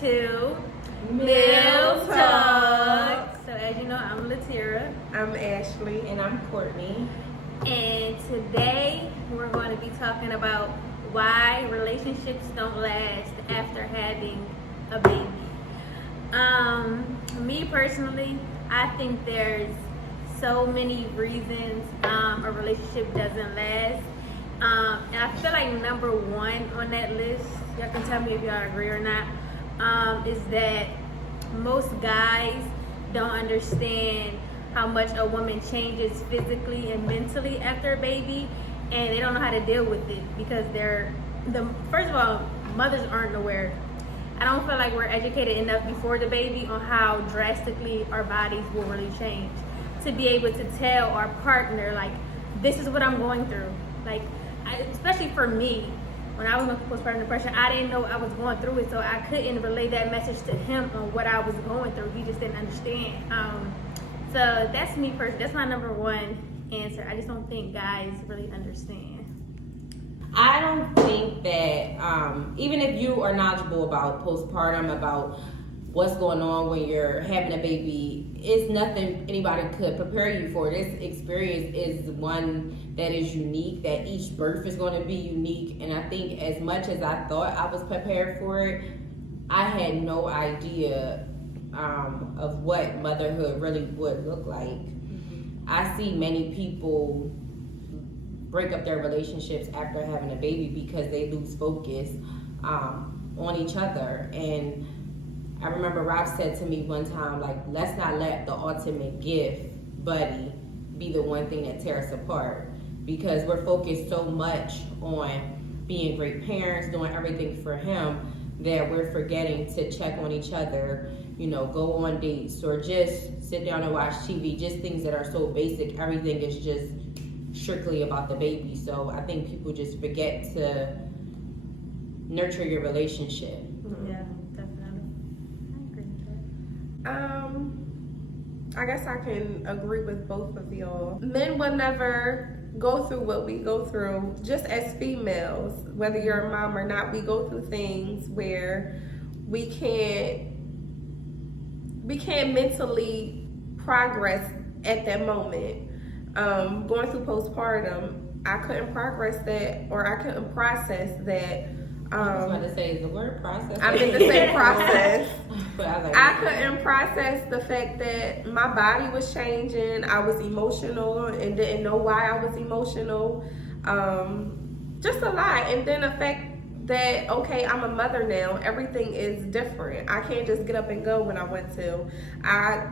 to MILF Talk. So as you know, I'm Latira. I'm Ashley. And I'm Courtney. And today we're going to be talking about why relationships don't last after having a baby. Me personally, I think there's so many reasons a relationship doesn't last. And I feel like number one on that list, y'all can tell me if y'all agree or not, is that most guys don't understand how much a woman changes physically and mentally after a baby, and they don't know how to deal with it because first of all, mothers aren't aware. I don't feel like we're educated enough before the baby on how drastically our bodies will really change to be able to tell our partner, like, this is what I'm going through. Like, especially for me, when I was going through postpartum depression, I didn't know I was going through it, so I couldn't relay that message to him on what I was going through. He just didn't understand. So that's me personally. That's my number one answer. I just don't think guys really understand. I don't think that even if you are knowledgeable about postpartum, about what's going on when you're having a baby, it's nothing anybody could prepare you for. This experience is one that is unique, that each birth is going to be unique. And I think as much as I thought I was prepared for it, I had no idea of what motherhood really would look like. Mm-hmm. I see many people break up their relationships after having a baby because they lose focus on each other. And I remember Rob said to me one time, like, let's not let the ultimate gift, buddy, be the one thing that tears us apart, because we're focused so much on being great parents, doing everything for him, that we're forgetting to check on each other, go on dates, or just sit down and watch TV, just things that are so basic. Everything is just strictly about the baby. So I think people just forget to nurture your relationship. Yeah, definitely. I agree with that. I guess I can agree with both of y'all. Men will never go through what we go through. Just as females, whether you're a mom or not, we go through things where we can't mentally progress at that moment. Going through postpartum, I couldn't progress that, or I couldn't process that. I was about to say, is the word process? I meant to say process. But I couldn't process the fact that my body was changing. I was emotional and didn't know why I was emotional. Just a lot. And then the fact that, okay, I'm a mother now. Everything is different. I can't just get up and go when I want to. I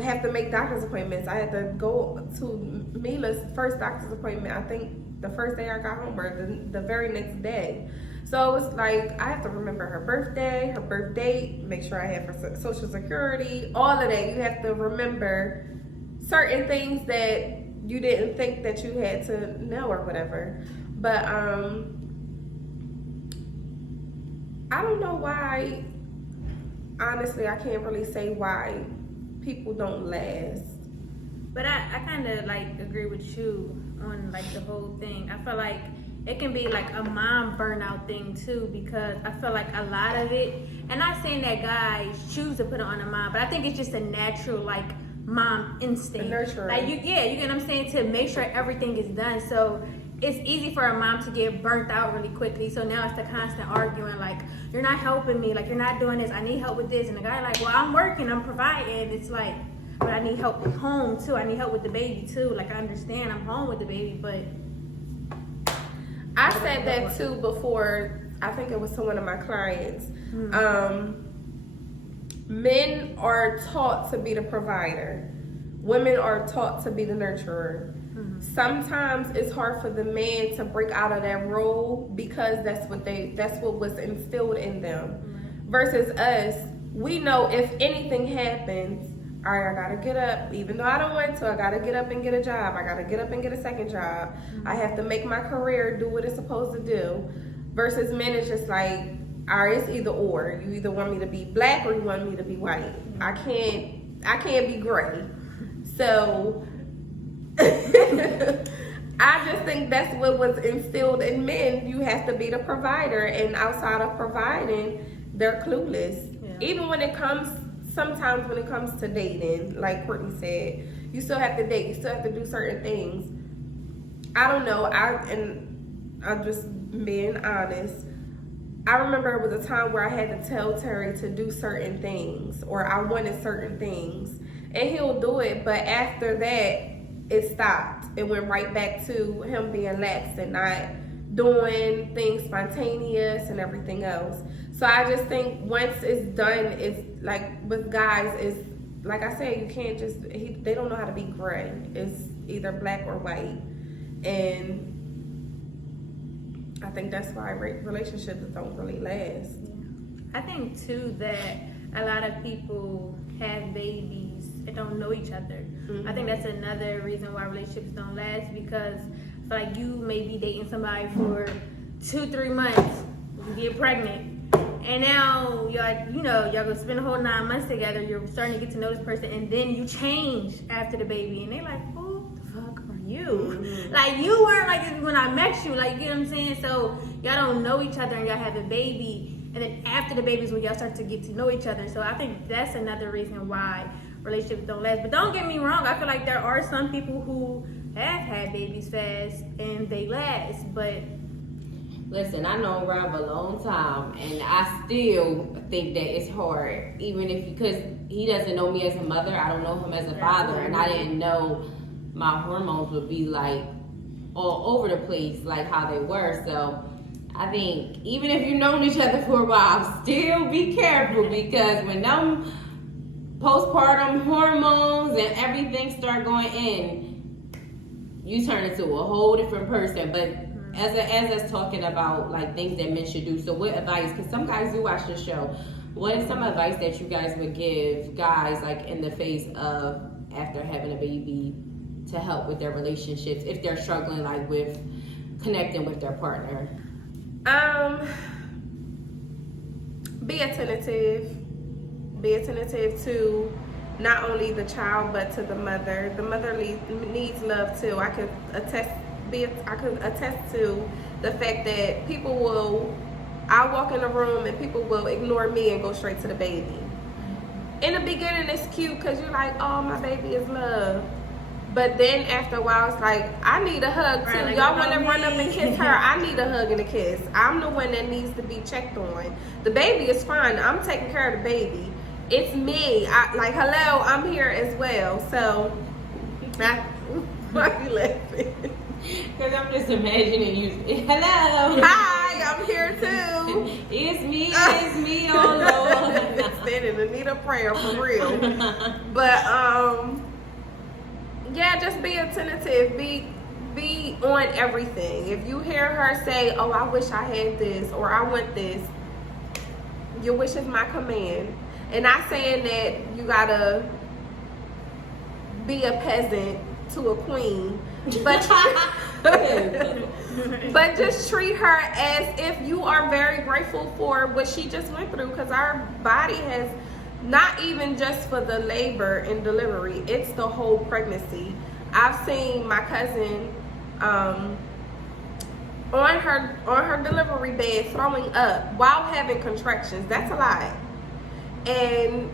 have to make doctor's appointments. I had to go to Mila's first doctor's appointment, I think the first day I got home, or the very next day. So it was like, I have to remember her birthday, her birth date, make sure I have her social security, all of that. You have to remember certain things that you didn't think that you had to know or whatever. But I don't know why, honestly, I can't really say why people don't last. But I kind of like agree with you on like the whole thing. I feel like it can be like a mom burnout thing too, because I feel like a lot of it, and not saying that guys choose to put it on a mom, but I think it's just a natural like mom instinct. Nurturing. Like you get what I'm saying, to make sure everything is done. So it's easy for a mom to get burnt out really quickly. So now it's the constant arguing, like, you're not helping me, like, you're not doing this, I need help with this. And the guy like, well, I'm working, I'm providing. It's like, but I need help at home too. I need help with the baby too. Like, I understand I'm home with the baby, but I said that too before. I think it was to one of my clients. Men are taught to be the provider. Women are taught to be the nurturer. Sometimes it's hard for the man to break out of that role because that's what was instilled in them. Versus us, we know if anything happens, all right, I gotta get up, even though I don't want to, I gotta get up and get a job. I gotta get up and get a second job. I have to make my career do what it's supposed to do. Versus men, it's just like, all right, it's either or. You either want me to be black or you want me to be white. I can't be gray. So I just think that's what was instilled in men. You have to be the provider, and outside of providing, they're clueless. Yeah. Even sometimes when it comes to dating, like Courtney said, you still have to date, you still have to do certain things. I don't know, I'm just being honest. I remember it was a time where I had to tell Terry to do certain things, or I wanted certain things, and he'll do it, but after that, it stopped. It went right back to him being lax and not doing things spontaneous and everything else. So I just think once it's done, it's like with guys, it's like I said, you can't just, they don't know how to be gray. It's either black or white. And I think that's why relationships don't really last. I think too that a lot of people have babies and don't know each other. Mm-hmm. I think that's another reason why relationships don't last, because like you may be dating somebody for 2-3 months, you get pregnant, and now y'all gonna spend the whole 9 months together. You're starting to get to know this person, and then you change after the baby, and they're like, "Who the fuck are you?" Mm-hmm. Like you weren't like this when I met you. Like, you know what I'm saying? So y'all don't know each other, and y'all have a baby, and then after the baby is when y'all start to get to know each other. So I think that's another reason why relationships don't last. But don't get me wrong, I feel like there are some people who have had babies fast and they last, but listen, I know Rob a long time, and I still think that it's hard, even if, because he doesn't know me as a mother, I don't know him as a father, and I didn't know my hormones would be like all over the place, like how they were. So I think even if you've known each other for a while, still be careful, because when them postpartum hormones and everything start going in, you turn into a whole different person. But as us talking about like things that men should do, so what advice, because some guys do watch the show, what is some advice that you guys would give guys like in the face of after having a baby to help with their relationships if they're struggling like with connecting with their partner? Be attentive to not only the child but to the mother. The mother needs love too. I could attest to the fact that I walk in a room and people will ignore me and go straight to the baby. In the beginning it's cute because you're like, oh, my baby is loved. But then after a while, it's like, I need a hug too. Right, like, y'all want to run up and kiss her? I need a hug and a kiss. I'm the one that needs to be checked on. The baby is fine. I'm taking care of the baby. It's me. Hello, I'm here as well. So, why are you laughing? Because I'm just imagining you. Hello. Hi, I'm here too. It's me, oh Lord. Standing in need of prayer for real. But yeah, just be attentive. Be on everything. If you hear her say, "Oh, I wish I had this," or "I want this," your wish is my command. And not saying that you gotta be a peasant to a queen, but but just treat her as if you are very grateful for what she just went through, because our body has, not even just for the labor and delivery, it's the whole pregnancy. I've seen my cousin on her delivery bed throwing up while having contractions. That's a lot. And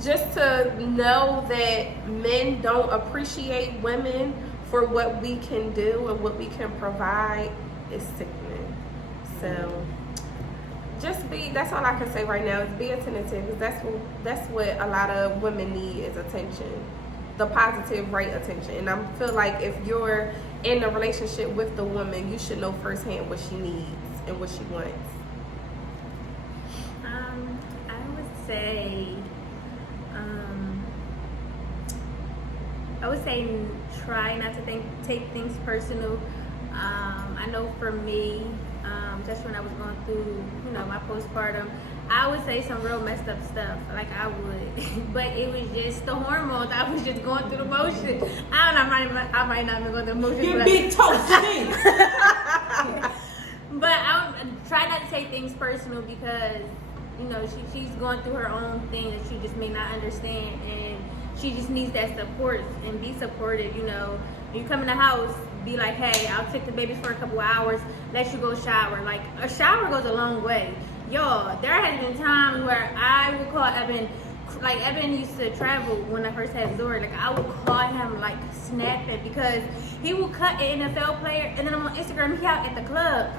just to know that men don't appreciate women for what we can do and what we can provide is sickening. So that's all I can say right now, is be attentive, because that's what a lot of women need, is attention. The positive, right attention. And I feel like if you're in a relationship with the woman, you should know firsthand what she needs and what she wants. I would say try not to take things personal. I know for me, just when I was going through, my postpartum, I would say some real messed up stuff, like I would, but it was just the hormones. I was just going through the motions. I don't know, I might not be going through the motions. You big toasty. But I would try not to take things personal, because she's going through her own thing that she just may not understand, and she just needs that support, and be supported. You come in the house, be like, hey, I'll take the babies for a couple hours, let you go shower. Like, a shower goes a long way. Y'all, there has been times where I would call Evan, like Evan used to travel when I first had Zori, like I would call him like snapping because he would cut an NFL player and then I'm on Instagram, he out at the club.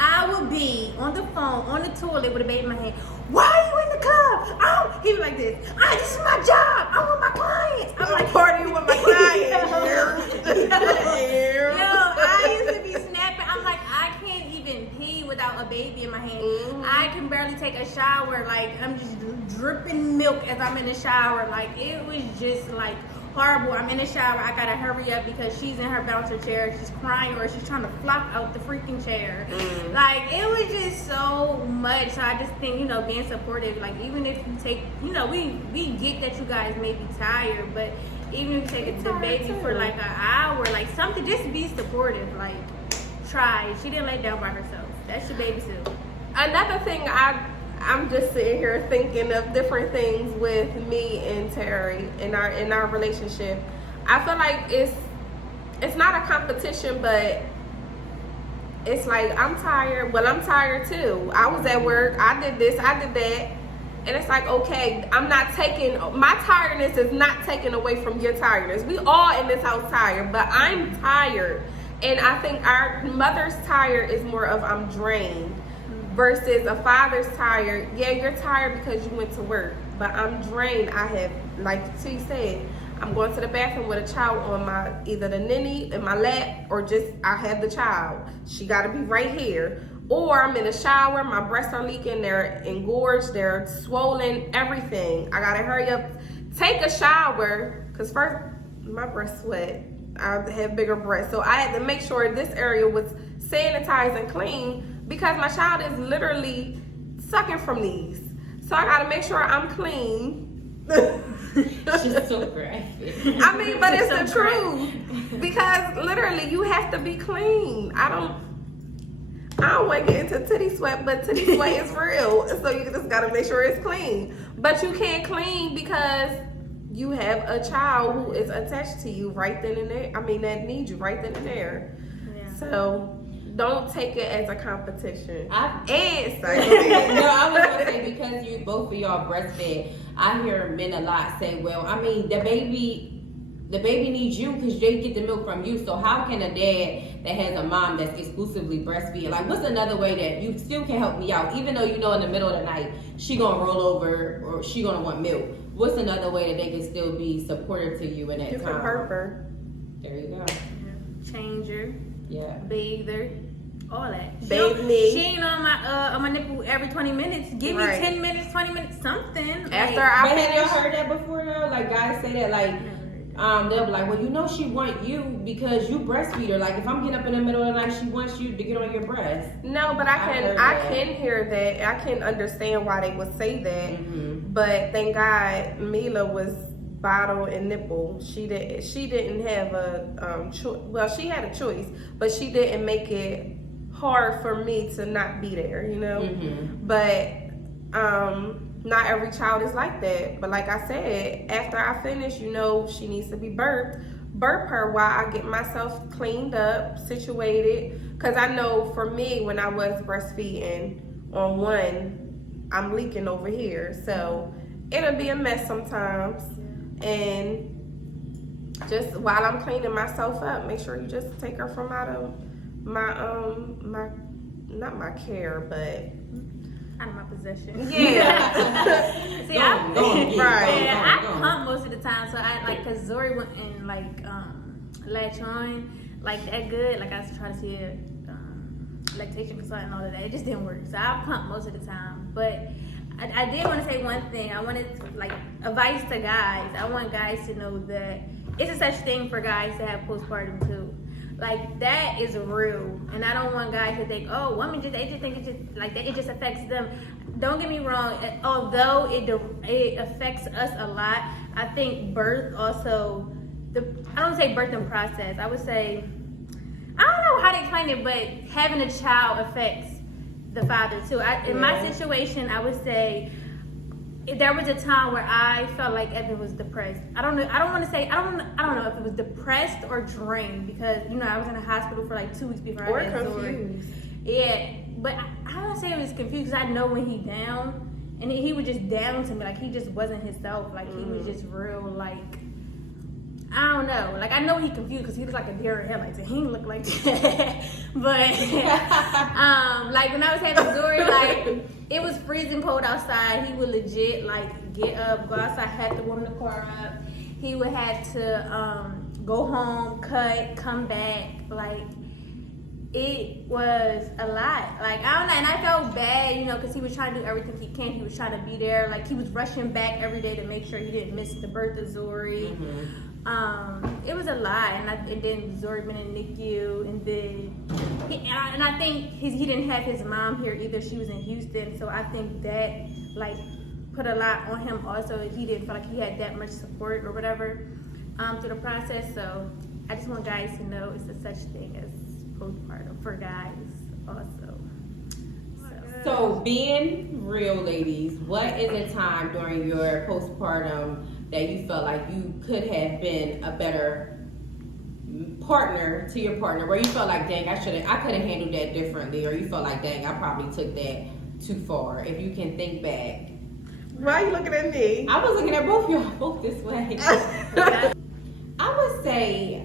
I would be on the phone, on the toilet with a baby in my hand. Why are you in the club? Oh, he was like this. This is my job. I'm with my clients. I'm like partying with my clients. Yo, I used to be snapping. I'm like, I can't even pee without a baby in my hand. Mm-hmm. I can barely take a shower. Like, I'm just dripping milk as I'm in the shower. Like, it was just like horrible. I'm in the shower. I gotta hurry up because she's in her bouncer chair. She's crying or she's trying to flop out the freaking chair. Like, it was just so much. So I just think, being supportive. Like, even if you take, we get that you guys may be tired, but even if you take the baby for like an hour, like something, just be supportive. Like, try. She didn't lay down by herself. That's your baby too. Another thing, I'm just sitting here thinking of different things with me and Terry in our relationship. I feel like it's not a competition, but it's like I'm tired. Well, I'm tired too. I was at work. I did this. I did that. And it's like, okay, my tiredness is not taken away from your tiredness. We all in this house tired, but I'm tired. And I think our mother's tired is more of I'm drained versus a father's tired. Yeah, you're tired because you went to work, but I'm drained. I have, like T said, I'm going to the bathroom with a child on either the ninny in my lap or just I have the child. She got to be right here. Or I'm in the shower, my breasts are leaking, they're engorged, they're swollen, everything. I got to hurry up, take a shower, because first, my breasts sweat. I have bigger breasts. So I had to make sure this area was sanitized and clean because my child is literally sucking from these. So I got to make sure I'm clean. She's so graphic. I mean, but it's the truth. Because literally you have to be clean. I don't want to get into titty sweat, but titty sweat is real. So you just got to make sure it's clean. But you can't clean because you have a child who is attached to you right then and there. I mean, that needs you right then and there. Yeah. So don't take it as a competition. No, I was gonna say because you both of y'all breastfed, I hear men a lot say, "Well, I mean, the baby needs you because they get the milk from you. So how can a dad that has a mom that's exclusively breastfeeding, like, what's another way that you still can help me out, even though in the middle of the night she gonna roll over or she gonna want milk? What's another way that they can still be supportive to you in that time? You can burp her. There you go. Change her. Yeah. Bathe her. All that. Bathe me. She ain't on my nipple every 20 minutes. Give me 10 minutes, 20 minutes, something. After I But have y'all heard that before though? Like guys say that like they'll be like, well, she want you because you breastfeed her. Like if I'm getting up in the middle of the night, she wants you to get on your breast. No, but I can hear that. I can understand why they would say that. Mm-hmm. But thank God Mila was bottle and nipple. She didn't have a choice. Well, she had a choice, but she didn't make it hard for me to not be there, Mm-hmm. But not every child is like that. But like I said, after I finish, she needs to be burped. Burp her while I get myself cleaned up, situated. Because I know for me, when I was breastfeeding on one, I'm leaking over here. So it'll be a mess sometimes. And just while I'm cleaning myself up, make sure you just take her from out of my not my care, but out of my possession. Yeah. See, I pump most of the time, so I like because Zori went and latch on like that good. Like I was trying to see a lactation consultant and all of that. It just didn't work, so I pump most of the time. But I did want to say one thing. I wanted advice to guys. I want guys to know that it's a such thing for guys to have postpartum too. Like that is real, and I don't want guys to think, oh, women they just think it's just like that. It just affects them. Don't get me wrong. Although it affects us a lot, I think birth also. I don't say birthing process. I would say I don't know how to explain it, but having a child affects the father too. In my situation, I would say there was a time where I felt like Evan was depressed. I don't know. I don't know if it was depressed or drained because I was in the hospital for like 2 weeks before I had confused. Yeah, but I don't say it was confused because I know when he down, and he was just down to me. Like he just wasn't himself. Like he was just real. Like I don't know. Like I know he confused because he was like a deer in headlights, and he didn't look like that. But like when I was having Zuri, like it was freezing cold outside. He would legit like get up, go outside, had to warm the car up. He would have to go home, cut, come back. Like it was a lot. Like I don't know, and I felt bad, because he was trying to do everything he can. He was trying to be there. Like he was rushing back every day to make sure he didn't miss the birth of Zuri. It was a lot, and then Zori been in NICU, and then I think he didn't have his mom here either. She was in Houston, so I think that like put a lot on him. Also, he didn't feel like he had that much support or whatever through the process. So I just want guys to know it's a such thing as postpartum for guys also. So being real, ladies, what is a time during your postpartum that you felt like you could have been a better partner to your partner, where you felt like, dang, I could have handled that differently, or you felt like, dang, I probably took that too far? If you can think back. Why are you looking at me? I was looking at both y'all, both this way. I would say,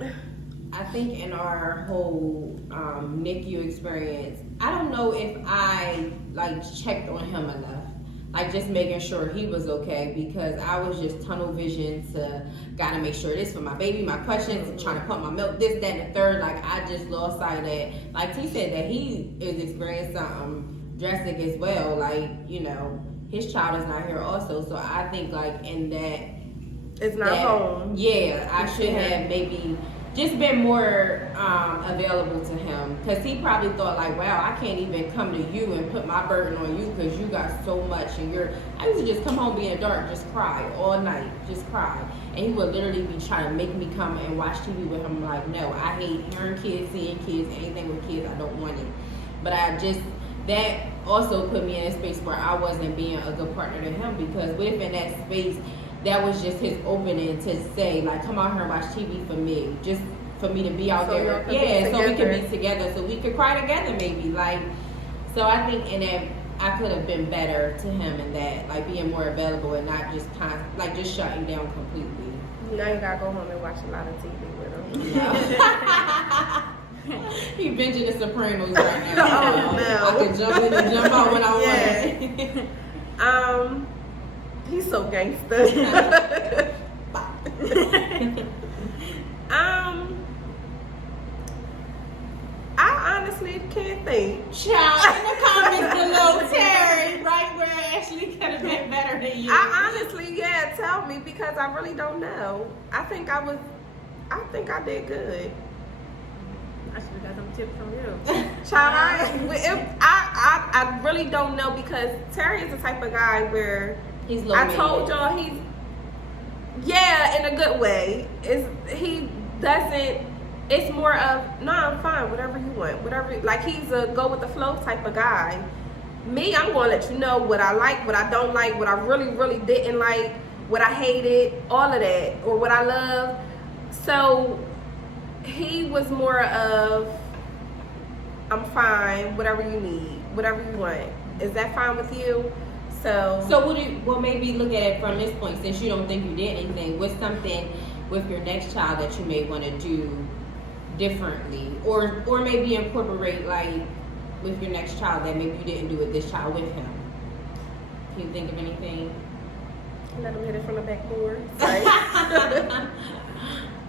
I think in our whole NICU experience, I don't know if I like checked on him enough. Like just making sure he was okay, because I was just tunnel vision to gotta make sure this for my baby, my questions, trying to pump my milk, this, that, and the third. Like I just lost sight of that. Like T said that he is experiencing something drastic as well. Like, his child is not here also. So I think like in that it's not home. Yeah, I should have maybe just been more available to him, because he probably thought like, wow, I can't even come to you and put my burden on you because you got so much, and I used to just come home be in the dark, just cry all night, just cry, and he would literally be trying to make me come and watch TV with him. I'm like, no, I hate hearing kids, seeing kids, anything with kids, I don't want it. But that also put me in a space where I wasn't being a good partner to him, because within that space, that was just his opening to say, like, come out here and watch TV for me, just for me to be out there. Yeah, so we could be together, so we could cry together maybe. Like, so I think in that, I could have been better to him in that, like being more available and not just just shutting down completely. Now you gotta go home and watch a lot of TV with him. No. He binging The Sopranos right now. Oh, no. I can jump in and jump out when I want. He's so gangster. I honestly can't think. Child, in the comments below, Terry, right where Ashley could have been better than you. I honestly, tell me, because I really don't know. I think I did good. I should have got some tips from you. Child, I really don't know, because Terry is the type of guy where He's low I told y'all in a good way. It's more of, no, I'm fine, whatever you want, whatever, like he's a go with the flow type of guy. Me, I'm gonna let you know what I like, what I don't like, what I really, really didn't like, what I hated, all of that, or what I love. So he was more of, I'm fine, whatever you need, whatever you want. Is that fine with you? So maybe look at it from this point, since you don't think you did anything. What's something with your next child that you may want to do differently, or maybe incorporate, like with your next child, that maybe you didn't do with this child with him? Can you think of anything? Let him hit it from the backboard. Right?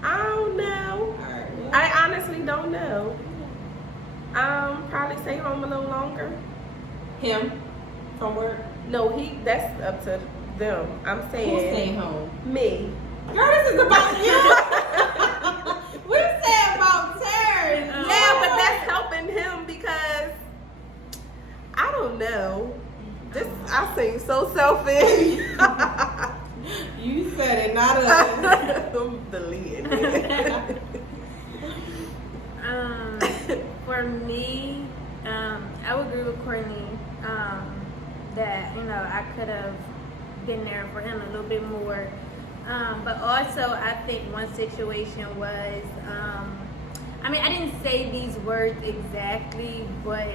I don't know. All right, well. I honestly don't know. Probably stay home a little longer. Him from work? No, that's up to them. I'm saying. Who's staying home? Me. Girl, this is about you. We said about Terry. Yeah, but that's helping him, because I don't know. I seem so selfish. You said it, not us. I'm deleting it. For me, I would agree with Courtney that I could have been there for him a little bit more. But also, I think one situation was, I mean, I didn't say these words exactly, but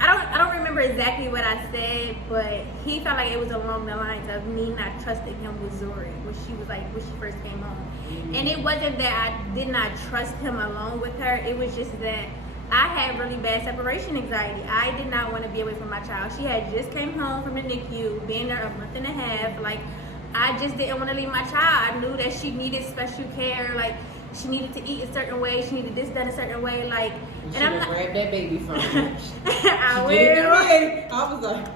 I don't remember exactly what I said, but he felt like it was along the lines of me not trusting him with Zuri when she first came home. Mm-hmm. And it wasn't that I did not trust him alone with her. It was just that I had really bad separation anxiety. I did not want to be away from my child. She had just came home from the NICU, being there a month and a half. Like, I just didn't want to leave my child. I knew that she needed special care. Like, she needed to eat a certain way. She needed this done a certain way. Like, you and I'm not grab that baby from her. I will. I was like,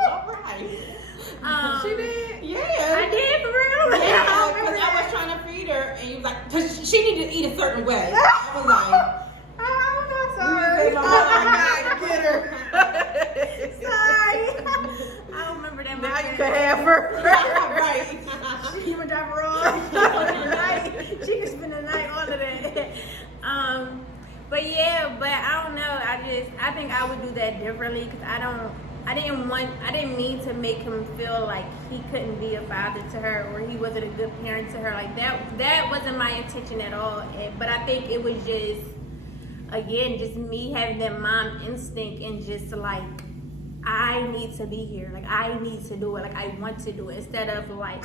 all right. She did. Yeah. I did, for real. Yeah, because I was trying to feed her, and you was like, cause she needed to eat a certain way. I was like, I'm not sorry. Get her. Sorry. I don't remember that. Now you can have her. right. She would drop her off. She could spend the night, all of that. But yeah, but I don't know. I think I would do that differently because I didn't mean to make him feel like he couldn't be a father to her or he wasn't a good parent to her. Like that wasn't my intention at all. But I think it was just, again, just me having that mom instinct and just like, I need to be here. Like, I need to do it. Like, I want to do it. Instead of like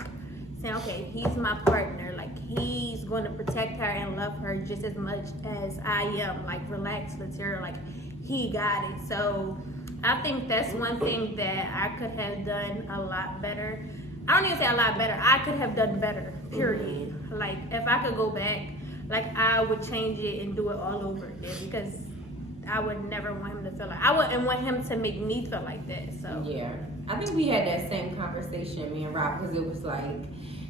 saying, okay, he's my partner. Like, he's going to protect her and love her just as much as I am. Like, relax, let's hear. Like, he got it. So I think that's one thing that I could have done a lot better. I don't even say a lot better. I could have done better, period. Like, if I could go back, like, I would change it and do it all over again because I would never want him to feel like, I wouldn't want him to make me feel like that. So yeah, I think we had that same conversation, me and Rob, because it was like,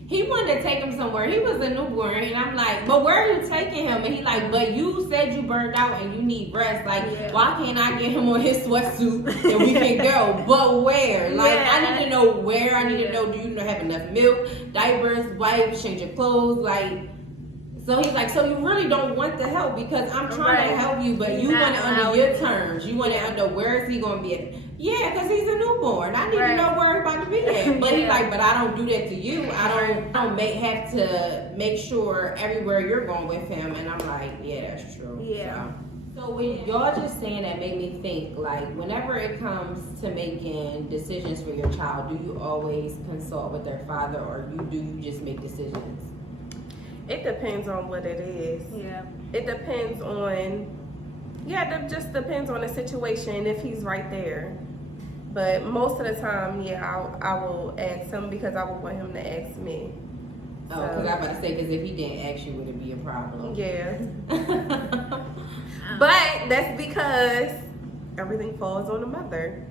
he wanted to take him somewhere. He was a newborn, and I'm like, but where are you taking him? And he like, but you said you burned out and you need rest. Like, why can't I get him on his sweatsuit and we can go? But where? Like, I need to know where. I need to know, do you have enough milk, diapers, wipes, change your clothes? Like, so he's like, so you really don't want the help because I'm trying to help you, but you want it under your terms. You want it under, where is he going to be at? Yeah, because he's a newborn. I need to know where he's about to be at. But he's like, but I don't do that to you. I don't have to make sure everywhere you're going with him. And I'm like, yeah, that's true. Yeah. So when y'all just saying that made me think, like, whenever it comes to making decisions for your child, do you always consult with their father or do you just make decisions? It depends on what it is. yeah. It depends on, it just depends on the situation if he's right there. But most of the time, I will ask him because I would want him to ask me. Oh, because I was about to say, because if he didn't ask you, would it be a problem? Yeah. But that's because everything falls on the mother.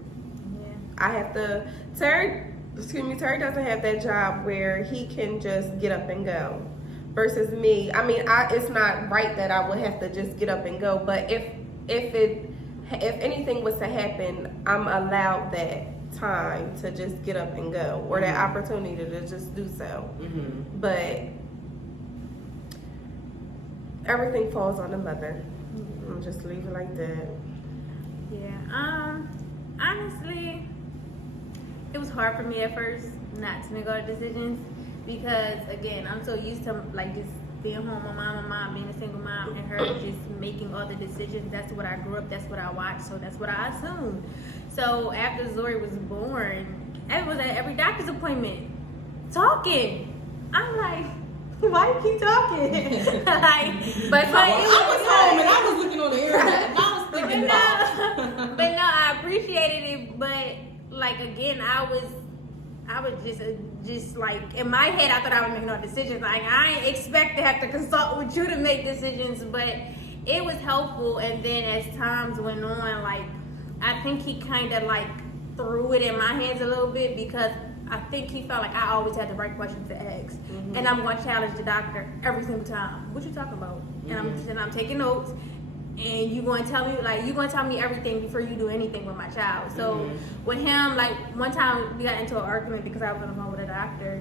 Yeah. I have to, Terry doesn't have that job where he can just get up and go. Versus me, I mean, it's not right that I would have to just get up and go. But if anything was to happen, I'm allowed that time to just get up and go, or that opportunity to just do so. Mm-hmm. But everything falls on the mother. I'm just leave it like that. Yeah. Honestly, it was hard for me at first not to make all the decisions. Because again, I'm so used to like just being home with mom, being a single mom, and her just making all the decisions. That's what I grew up. That's what I watched. So that's what I assumed. So after Zori was born, I was at every doctor's appointment talking. I'm like, why you keep talking? But I was home and I was looking on the internet and I was thinking about. But no, I appreciated it. But like again, I was just like, in my head, I thought I was making no decisions. Like, I ain't expect to have to consult with you to make decisions, but it was helpful. And then as times went on, like, I think he kind of like threw it in my hands a little bit because I think he felt like I always had the right questions to ask. Mm-hmm. And I'm going to challenge the doctor every single time. What you talking about? Mm-hmm. And I'm taking notes. And you're going to tell me everything before you do anything with my child. So with him, like one time we got into an argument because I was on the phone with a doctor,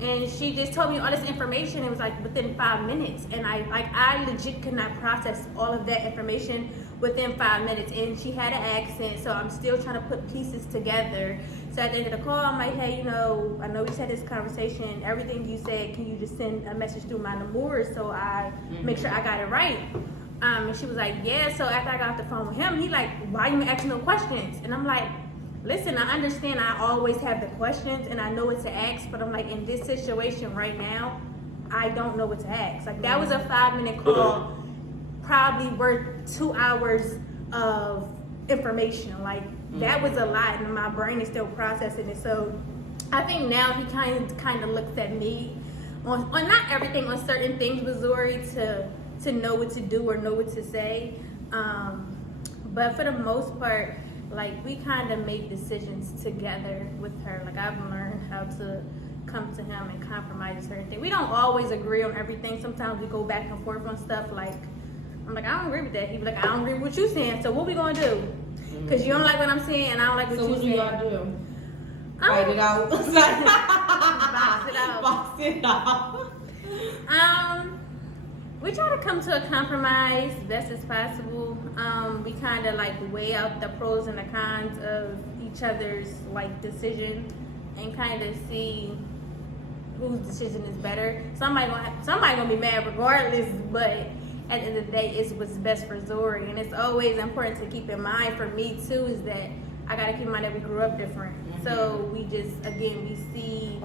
and she just told me all this information. It was like within 5 minutes, and I legit could not process all of that information within 5 minutes, and she had an accent, so I'm still trying to put pieces together. So at the end of the call, I'm like, hey, you know, I know we just had this conversation. Everything you said, can you just send a message through my number so I make sure I got it right? And she was like, yeah. So after I got off the phone with him, he like, why you asking no questions? And I'm like, listen, I understand I always have the questions and I know what to ask, but I'm like, in this situation right now, I don't know what to ask. Like, that was a 5-minute call, probably worth 2 hours of information. Like, that was a lot, and my brain is still processing it. So I think now he kind of looks at me on not everything, on certain things with Zori to know what to do or know what to say. But for the most part, like, we kind of make decisions together with her. Like, I've learned how to come to him and compromise certain things. We don't always agree on everything. Sometimes we go back and forth on stuff. Like, I'm like, I don't agree with that. He be like, I don't agree with what you saying. So what we gonna do? Because you don't like what I'm saying, and I don't like what you saying. So what do y'all do? Fight it out. Box it out. Box it out. We try to come to a compromise best as possible. We kind of like weigh out the pros and the cons of each other's like decision, and kind of see whose decision is better. Somebody gonna be mad regardless, but at the end of the day, it's what's best for Zori. And it's always important to keep in mind for me too, is that I gotta keep in mind that we grew up different. So we just, again, we see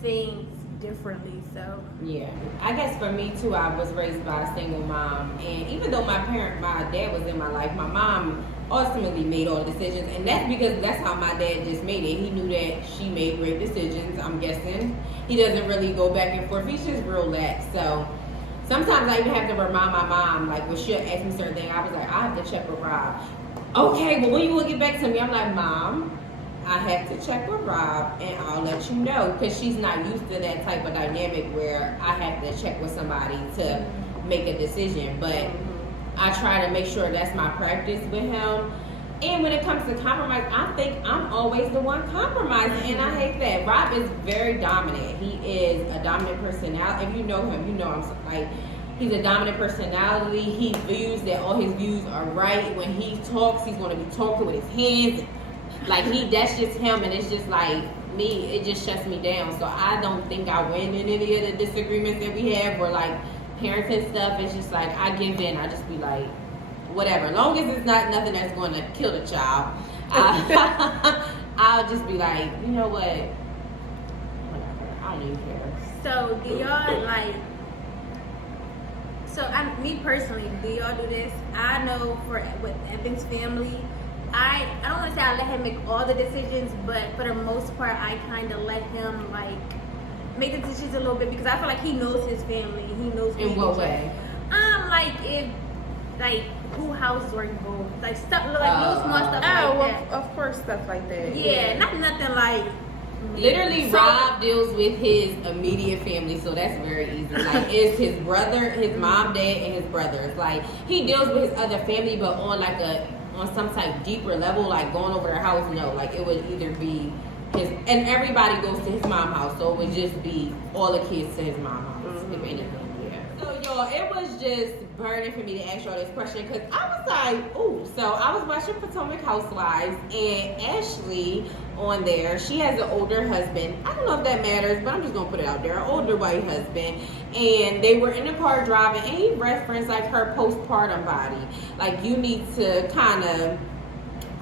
things differently. So yeah, I guess for me too, I was raised by a single mom, and even though my dad was in my life, my mom ultimately made all the decisions, and that's because that's how my dad just made it. He knew that she made great decisions. I'm guessing he doesn't really go back and forth. He's just real lax. So sometimes I even have to remind my mom, like, when she'll ask me certain things, I was like, I have to check with Rob. Okay, well, when you gonna get back to me? I'm like, Mom, I have to check with Rob, and I'll let you know, because she's not used to that type of dynamic where I have to check with somebody to make a decision. But I try to make sure that's my practice with him. And when it comes to compromise, I think I'm always the one compromising, and I hate that. Rob is very dominant. He is a dominant personality. If you know him, you know he's a dominant personality. He views that all his views are right. When he talks, he's going to be talking with his hands. Like, that's just him, and it's just like me. It just shuts me down. So I don't think I win in any of the disagreements that we have, or like parenting stuff. It's just like I give in. I just be like, whatever. As long as it's not nothing that's going to kill the child, I'll just be like, you know what? Whatever. I don't even care. So do y'all like? So me personally, do y'all do this? I know with Evan's family, I don't want to say I let him make all the decisions, but for the most part, I kind of let him like make the decisions a little bit, because I feel like he knows his family. He knows. In what way? Like if who house or go, like stuff like little small stuff like that. Of course, stuff like that. Yeah, nothing like. Literally, So, Rob deals with his immediate family, so that's very easy. Like, it's his brother, his mom, dad, and his brothers. Like, he deals with his other family, but on some type deeper level, like going over their house. No, like it would either be his, and everybody goes to his mom's house, so it would just be all the kids to his mom's house, if anything. So y'all, it was just burning for me to ask y'all this question, because I was like, ooh. So I was watching Potomac Housewives, and Ashley on there, she has an older husband. I don't know if that matters, but I'm just gonna put it out there, an older white husband. And they were in the car driving, and he referenced like her postpartum body, like you need to kind of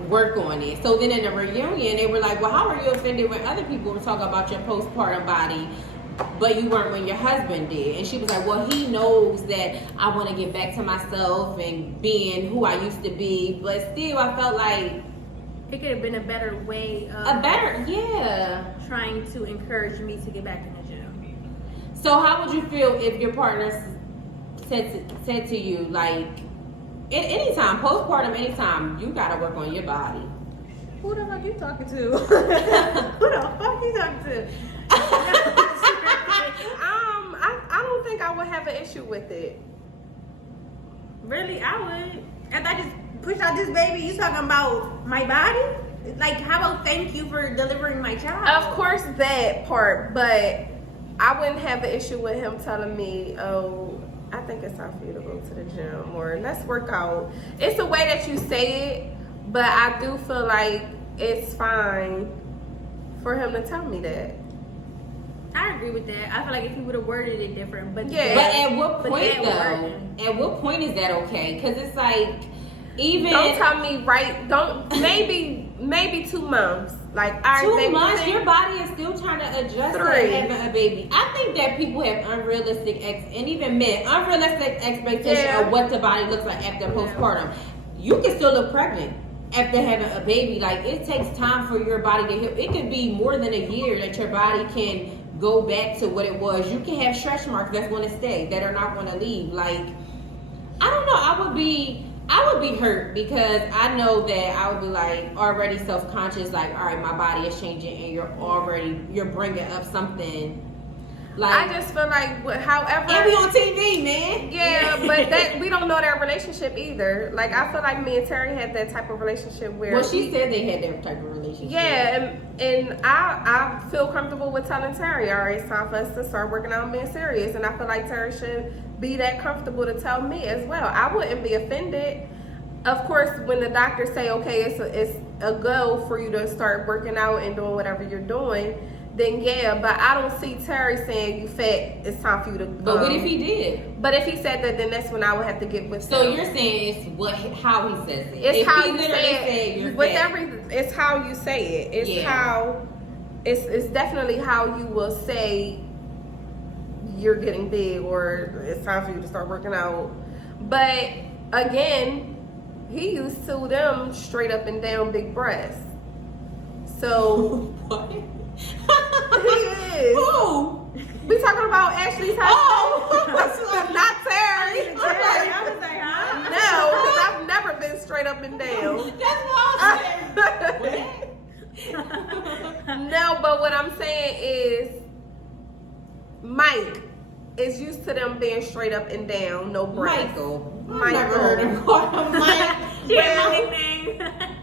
work on it. So then in the reunion, they were like, well, how are you offended when other people were talking about your postpartum body, but you weren't when your husband did? And she was like, well, he knows that I want to get back to myself and being who I used to be, but still I felt like it could have been a better way of trying to encourage me to get back in the gym. So how would you feel if your partner said to you, like, anytime, postpartum, anytime, you gotta work on your body? Who the fuck you talking to? Who the fuck you talking to? I don't think I would have an issue with it. Really, I would. If I just push out this baby, you talking about my body? Like, how about thank you for delivering my child? Of course, that part, but I wouldn't have an issue with him telling me, oh, I think it's time for you to go to the gym or let's work out. It's the way that you say it, but I do feel like it's fine for him to tell me that. I agree with that. I feel like if he would have worded it different, but Yeah. But at what but point that though? wording. At what point is that okay? Because it's like even Don't tell me right. Don't maybe 2 months. Like all right, 2 baby, months, your body is still trying to adjust to 3. having a baby. I think that people have unrealistic and even men unrealistic expectations Yeah. of what the body looks like after postpartum. You can still look pregnant after having a baby. Like it takes time for your body to heal. It could be more than a year that your body can go back to what it was. You can have stretch marks that's going to stay, that are not going to leave. Like I don't know. I would be hurt because I know that I would be like already self-conscious, like, all right, my body is changing and you're bringing up something. Like, I just feel like however. and we on TV, man. Yeah, but that we don't know their relationship either. Like I feel like me and Terry had that type of relationship where. Well, she said they had that type of relationship. Yeah, and I feel comfortable with telling Terry, all right, it's time for us to start working out and being serious. And I feel like Terry should be that comfortable to tell me as well. I wouldn't be offended. Of course, when the doctors say, okay, it's a go for you to start working out and doing whatever you're doing, then yeah, but I don't see Terry saying you fat, it's time for you to But what if he did? But if he said that, then that's when I would have to get with So him. you're saying it's how he says it. It's if how he you literally say said it. you're With fat, it's how you say it. It's Yeah. how it's definitely how you will say you're getting big or it's time for you to start working out. But again, he used to them straight up and down big breasts. So what? he is. Who? We talking about Ashley's husband. Oh, Not Terry. I was like, huh? No, because I've never been straight up and down. That's what I'm saying. No, but what I'm saying is Mike is used to them being straight up and down, no breaks. Michael. I've Michael. never heard him call him Mike. Yeah, my nickname.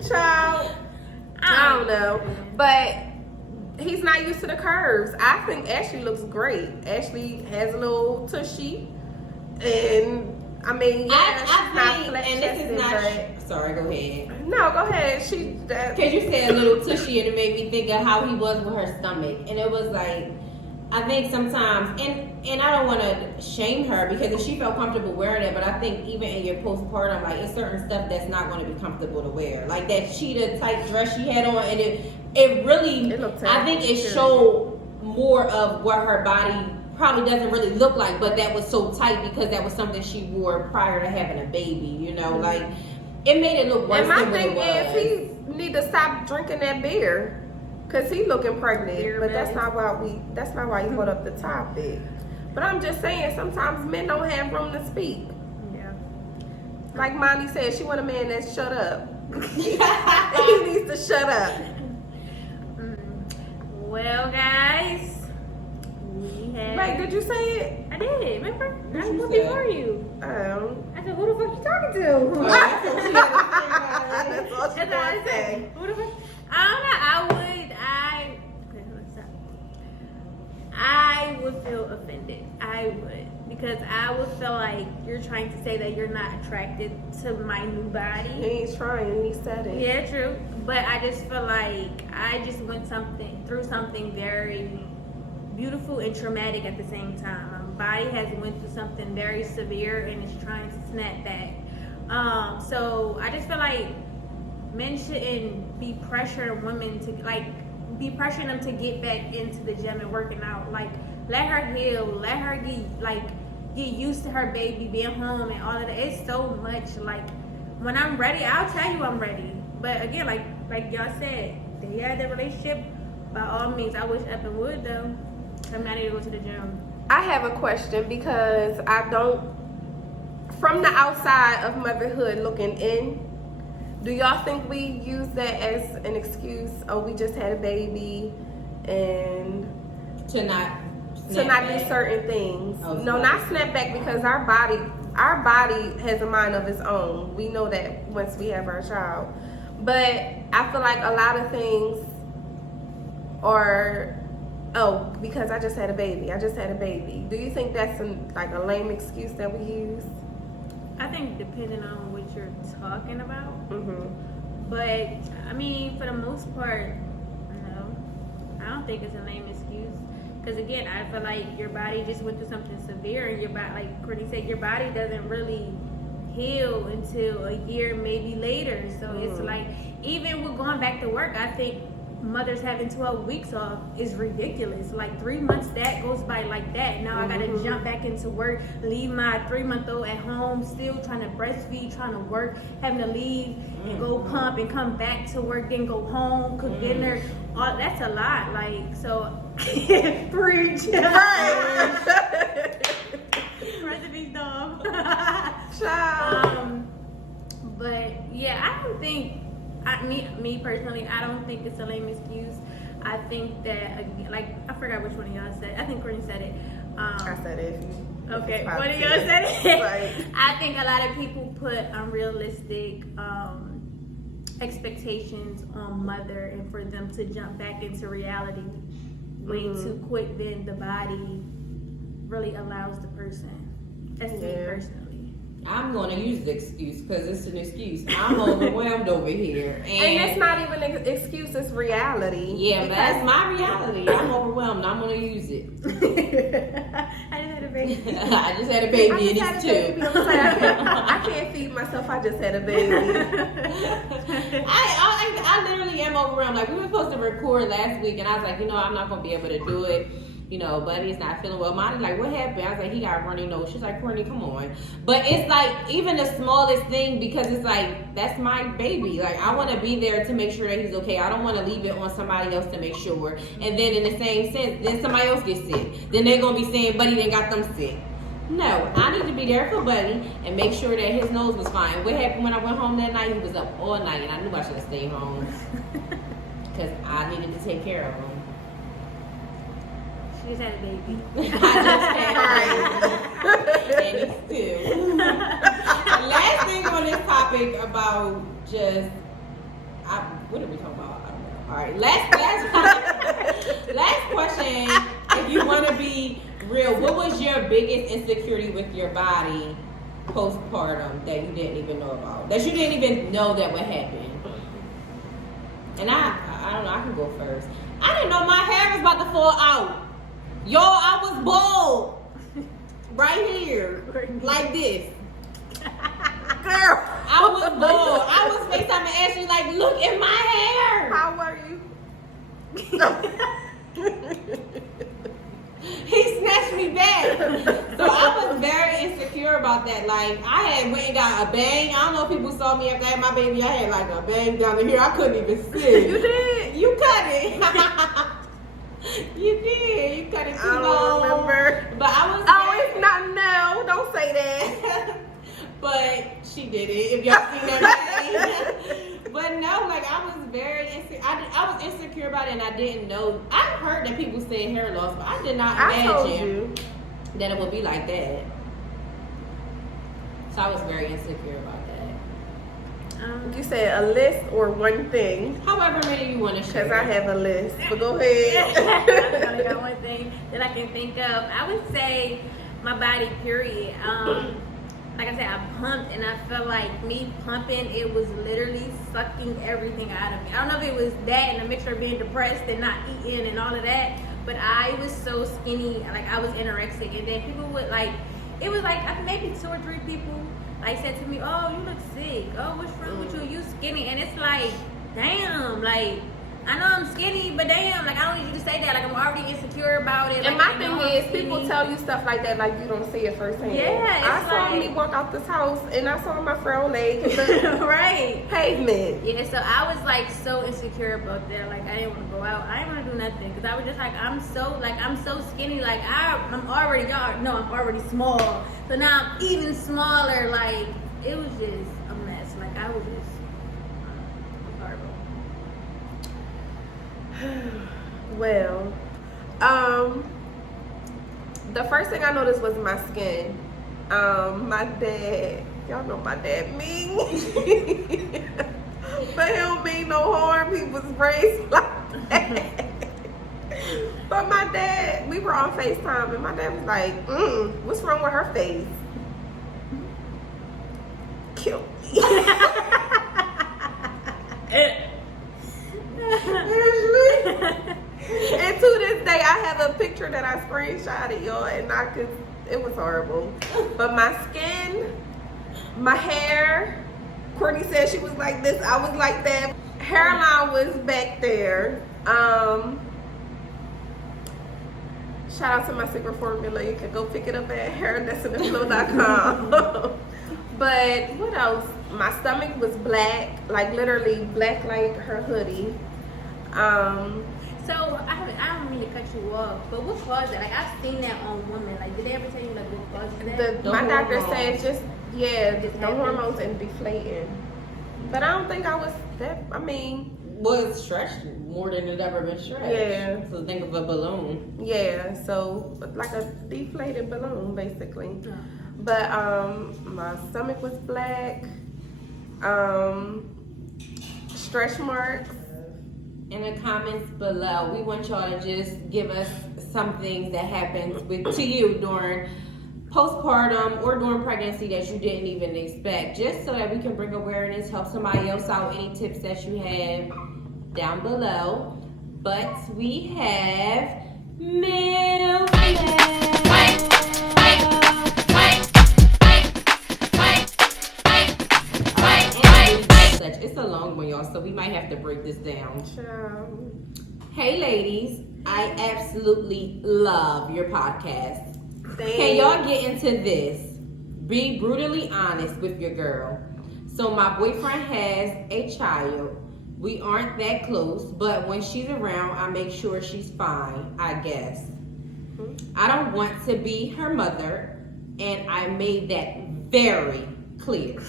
Child, I don't know. But he's not used to the curves. I think Ashley looks great. Ashley has a little tushy. And I mean, yeah, she's I not think, flat and this is chested, not. Sorry, go ahead. but no, go ahead. She Because you said a little tushy, and it made me think of how he was with her stomach, and it was like, I think sometimes, and I don't want to shame her because if she felt comfortable wearing it, but I think even in your postpartum, like it's certain stuff that's not going to be comfortable to wear, like that cheetah type dress she had on, and it really, It looked I think it terrible. showed more of what her body probably doesn't really look like, but that was so tight because that was something she wore prior to having a baby, you know, like it made it look worse And my than what thing it was. is, he need to stop drinking that beer, cause he looking pregnant. Beer but that's belly. not why That's not why you brought up the topic. But I'm just saying, sometimes men don't have room to speak. Yeah. Like Monty said, she want a man that shut up. He needs to shut up. Well, guys, we had. Wait, did you say it? I did. Remember? What I you was said? before you. I said, "Who the fuck you talking to?" That's all she That's what I gonna say. said. Who the fuck? I don't know. Okay, let's stop. I would feel offended. I would. Because I would feel like you're trying to say that you're not attracted to my new He body. ain't trying, he said it. Yeah, true. But I just feel like I just went through something very beautiful and traumatic at the same time. My body has went through something very severe and is trying to snap back. So I just feel like men shouldn't be pressuring women to be pressuring them to get back into the gym and working out. Like, let her heal, let her get used to her baby being home and all of that. It's so much. Like, when I'm ready, I'll tell you I'm ready. But again, like y'all said, they had that relationship. By all means, I wish Evan would though. I need to go to the gym. I have a question because I don't, from the outside of motherhood looking in, do y'all think we use that as an excuse? Oh, we just had a baby and to not do snap certain things. Oh, No, not snap back, because our body has a mind of its own. We know that once we have our child. But I feel like a lot of things are oh, because I just had a baby. Do you think that's like a lame excuse that we use? I think depending on what you're talking about. Mm-hmm. But I mean, for the most part, no. I don't think it's a lame excuse. Because again, I feel like your body just went through something severe, and your body, like Courtney said, your body doesn't really heal until a year, maybe later. So it's like, even with going back to work, I think mothers having 12 weeks off is ridiculous. Like 3 months that goes by like that. Now I gotta jump back into work, leave my 3-month-old at home, still trying to breastfeed, trying to work, having to leave and go pump and come back to work, then go home, cook dinner. All that's a lot. Like, so preach. Right. Recipes, dog. Child. But yeah, I don't think. Me personally, I don't think it's a lame excuse. I think that, like, I forgot which one of y'all said it. I think Courtney said it. I said it. Okay, one of y'all said it. Right. I think a lot of people put unrealistic expectations on mother, and for them to jump back into reality way too quick, then the body really allows the person. That's me personally. I'm going to use the excuse because it's an excuse. I'm overwhelmed over here. And it's not even an excuse, it's reality. Yeah, but that's my reality. I'm overwhelmed. I'm going to use it. I just had a baby. I just had a baby and it's two. I can't feed myself. I just had a baby. I literally am overwhelmed. Like, we were supposed to record last week, and I was like, I'm not going to be able to do it. Buddy's not feeling well. Monty's like, what happened? I was like, he got a runny nose. She's like, Courtney, come on. But it's like, even the smallest thing, because it's like, that's my baby. Like, I want to be there to make sure that he's okay. I don't want to leave it on somebody else to make sure. And then in the same sense, then somebody else gets sick. Then they're going to be saying, Buddy done got them sick. No, I need to be there for Buddy and make sure that his nose was fine. What happened when I went home that night? He was up all night, and I knew I should have stayed home because I needed to take care of him. She just had a baby. And it's two. Last thing on this topic about what are we talking about? I don't know. All right, last question. If you want to be real, what was your biggest insecurity with your body postpartum that you didn't even know about? That you didn't even know that would happen? And I don't know. I can go first. I didn't know my hair was about to fall out. Yo, I was bald. Right here. Like this. Girl. I was bald. I was FaceTiming Ashley like, look at my hair. How were you? He snatched me back. So I was very insecure about that. Like, I had went and got a bang. I don't know if people saw me after I had my baby. I had like a bang down in here. I couldn't even see. You did? You cut it. You did. You cut it too long. I don't remember. But I was. Oh, it's not. No, don't say that. But she did it. If y'all seen that thing. But no, like I was very insecure. I was insecure about it, and I didn't know. I heard that people say hair loss, but I did not imagine that it would be like that. So I was very insecure about that. You said a list or one thing? However many you want to share. Because I have a list. But go ahead. I only got one thing that I can think of. I would say my body, period. Like I said, I pumped, and I felt like me pumping, it was literally sucking everything out of me. I don't know if it was that and a mixture of being depressed and not eating and all of that, but I was so skinny, like I was anorexic. And then people would like, it was like maybe 2 or 3 people like said to me, oh, you look sick. Oh, what's wrong with you? You skinny. And it's like, damn, like, I know I'm skinny, but damn, like, I don't need you to say that. Like, I'm already insecure about it. And like, my thing is, people tell you stuff like that, like you don't see it firsthand. Yeah, I saw me walk out this house, and I saw my frail leg hit the right pavement. Yeah, so I was like so insecure about that. Like, I didn't want to go out. I didn't want to do nothing because I was just like, I'm so skinny. Like, I'm already, y'all know I'm already small. So now I'm even smaller. Like, it was just a mess. Like, I was just horrible. Well, the first thing I noticed was my skin. My dad, y'all know my dad mean, but he don't mean no harm. He was raised like that. But my dad, we were on FaceTime, and my dad was like, what's wrong with her face? Kill me. And to this day, I have a picture that I screenshotted, y'all, and it was horrible. But my skin, my hair, Courtney said she was like this, I was like that. Hairline was back there. Shout out to my secret formula. You can go pick it up at hairdestinaflow.com. But what else? My stomach was black, like literally black like her hoodie. So I don't mean to cut you off, but what caused that? Like I've seen that on women. Like did they ever tell you like what caused that? My doctor said Just the hormones and deflating. But I don't think I was that. I mean, was stretched more than it ever been stretched. Yeah. So think of a balloon. Yeah. So like a deflated balloon, basically. Yeah. But my stomach was black. Stretch marks. In the comments below, we want y'all to just give us some things that happened to you during postpartum or during pregnancy that you didn't even expect, just so that we can bring awareness, help somebody else out. Any tips that you have down below. But we have MILF It's a long one, y'all, so we might have to break this down. Sure. Hey ladies, I absolutely love your podcast. Thanks. Can y'all get into this? Be brutally honest with your girl. So my boyfriend has a child. We aren't that close, but when she's around, I make sure she's fine, I guess. I don't want to be her mother, and I made that very clear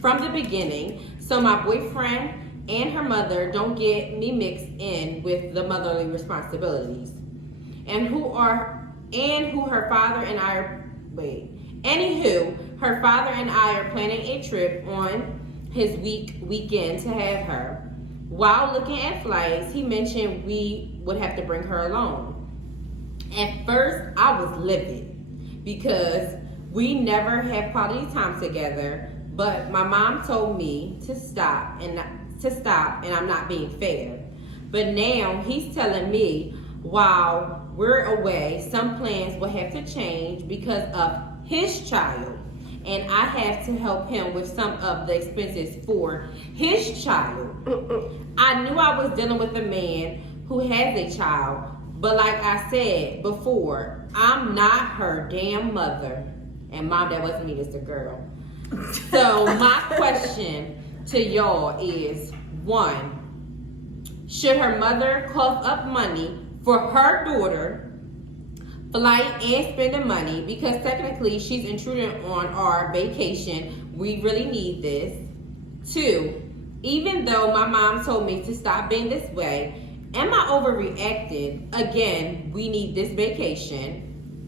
from the beginning. So my boyfriend and her mother don't get me mixed in with the motherly responsibilities. Anywho, her father and I are planning a trip on his weekend to have her. While looking at flights, he mentioned we would have to bring her along. At first, I was livid because we never had quality time together, but my mom told me to stop and I'm not being fair. But now he's telling me while we're away, some plans will have to change because of his child, and I have to help him with some of the expenses for his child. I knew I was dealing with a man who has a child, but like I said before, I'm not her damn mother. And mom, that wasn't me, that's a girl. So my question to y'all is, 1, should her mother cough up money for her daughter, flight and spending money, because technically she's intruding on our vacation. We really need this. 2, even though my mom told me to stop being this way, am I overreacting? Again, we need this vacation.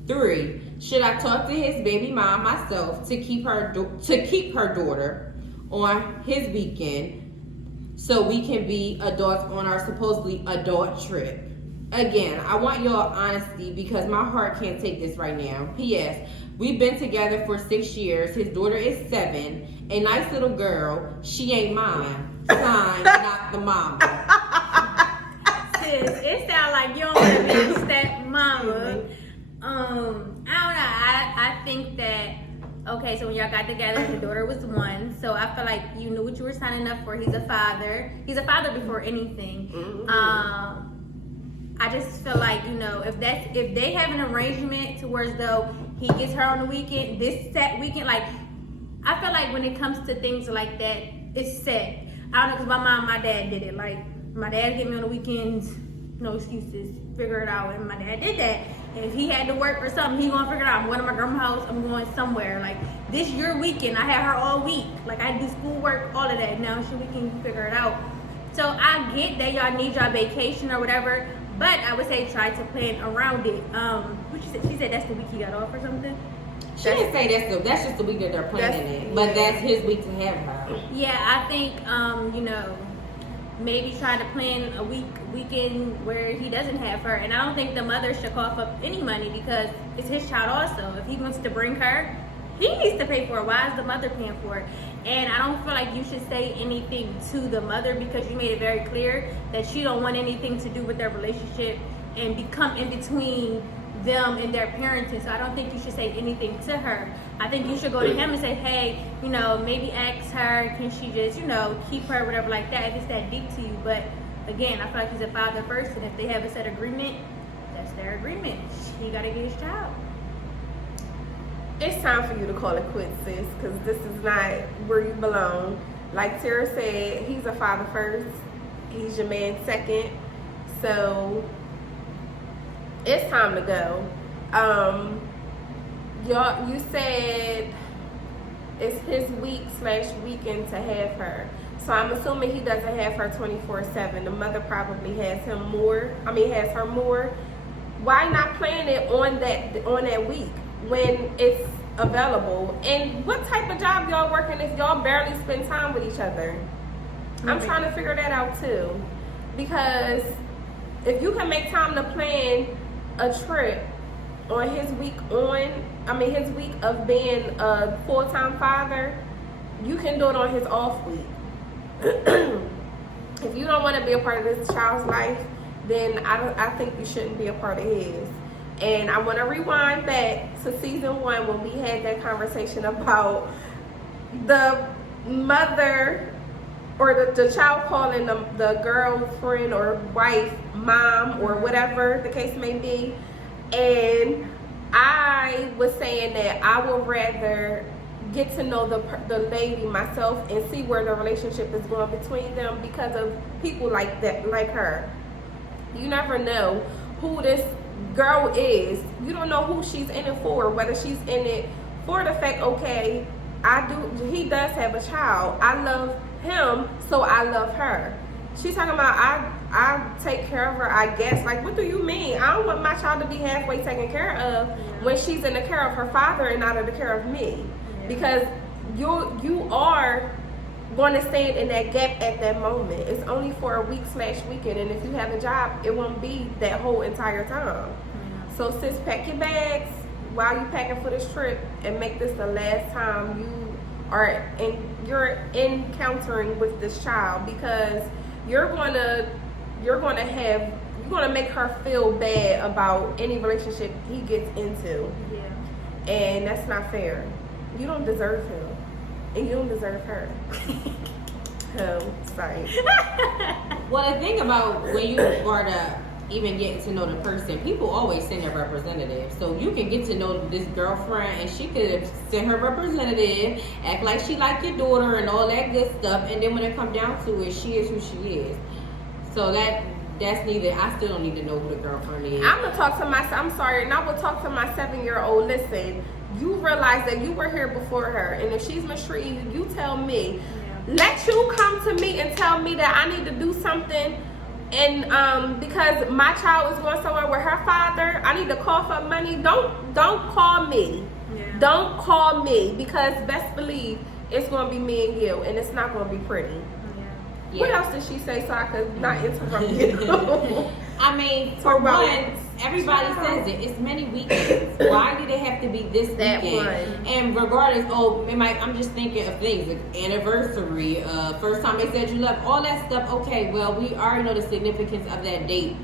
3, should I talk to his baby mom myself to keep her daughter on his weekend so we can be adults on our supposedly adult trip? Again, I want y'all honesty because my heart can't take this right now. P.S. We've been together for 6 years. His daughter is 7. A nice little girl. She ain't mine. Signed, not the mama. Sis, it sounds like you don't want to be a stepmama. I don't know. I think that, okay, so when y'all got together, the daughter was 1. So I feel like you knew what you were signing up for. He's a father. He's a father before anything. I just feel like, if they have an arrangement to where as though he gets her on the weekend, this set weekend, like, I feel like when it comes to things like that, it's set. I don't know, because my mom and my dad did it. Like, my dad get me on the weekends, no excuses, figure it out. And my dad did that. And if he had to work or something, he gonna figure it out. I'm going to my grandma's house, I'm going somewhere. Like, this your weekend. I had her all week. Like, I do schoolwork, all of that. Now we can figure it out. So I get that y'all need y'all vacation or whatever, but I would say try to plan around it. What she said that's the week he got off or something? She didn't say that's just the week that they're planning it, but that's his week to have her. Yeah, I think maybe try to plan a weekend where he doesn't have her. And I don't think the mother should cough up any money because it's his child also. If he wants to bring her, he needs to pay for it. Why is the mother paying for it? And I don't feel like you should say anything to the mother because you made it very clear that you don't want anything to do with their relationship and become in between them and their parenting. So I don't think you should say anything to her. I think you should go to him and say, hey, you know, maybe ask her, can she just, you know, keep her, whatever like that, if it's that deep to you. But again, I feel like he's a father first, and if they have a set agreement, that's their agreement. He got to get his child. It's time for you to call it quits, sis, because this is not where you belong. Like Tara said, he's a father first. He's your man second. So it's time to go. You said it's his week/weekend to have her. So I'm assuming he doesn't have her 24/7. The mother probably has her more. Why not plan it on that week when it's available? And what type of job y'all working if y'all barely spend time with each other? I'm trying to figure that out too. Because if you can make time to plan a trip on his week of being a full-time father, you can do it on his off week. If you don't want to be a part of this child's life, then I think you shouldn't be a part of his. And I want to rewind back to season 1 when we had that conversation about the mother or the child calling the girlfriend or wife mom or whatever the case may be. And I was saying that I would rather get to know the lady myself and see where the relationship is going between them because of people like that, like her. You never know who this girl is. You don't know who she's in it for, whether she's in it for the fact, okay, he does have a child. I love him, so I love her. She's talking about I take care of her, I guess. Like, what do you mean? I don't want my child to be halfway taken care of when she's in the care of her father and not in the care of me. Because you are going to stand in that gap at that moment. It's only for a week/weekend, and if you have a job, it won't be that whole entire time. So sis, pack your bags while you packing for this trip and make this the last time you're encountering with this child, because you're gonna make her feel bad about any relationship he gets into. Yeah. And that's not fair. You don't deserve him. And you don't deserve her. Sorry. Well, the thing about when you are even getting to know the person, people always send a representative. So you can get to know this girlfriend, and she could send her representative, act like she like your daughter and all that good stuff. And then when it comes down to it, she is who she is. So that's neither. I still don't need to know who the girlfriend is. I'm gonna talk to I'm sorry, and I will talk to my 7-year-old. Listen, you realize that you were here before her, and if she's mistreating you, you tell me. Let you come to me and tell me that I need to do something, and because my child is going somewhere with her father, I need to cough up money. Don't call me. Yeah. Don't call me, because best believe it's gonna be me and you, and it's not gonna be pretty. Yeah. What else did she say so I could not interrupt you? I mean, for one, everybody says it. It's many weekends. Why did it have to be this that weekend? One. And regardless, I'm just thinking of things like anniversary, first time they said you love, all that stuff. Okay, well, we already know the significance of that date.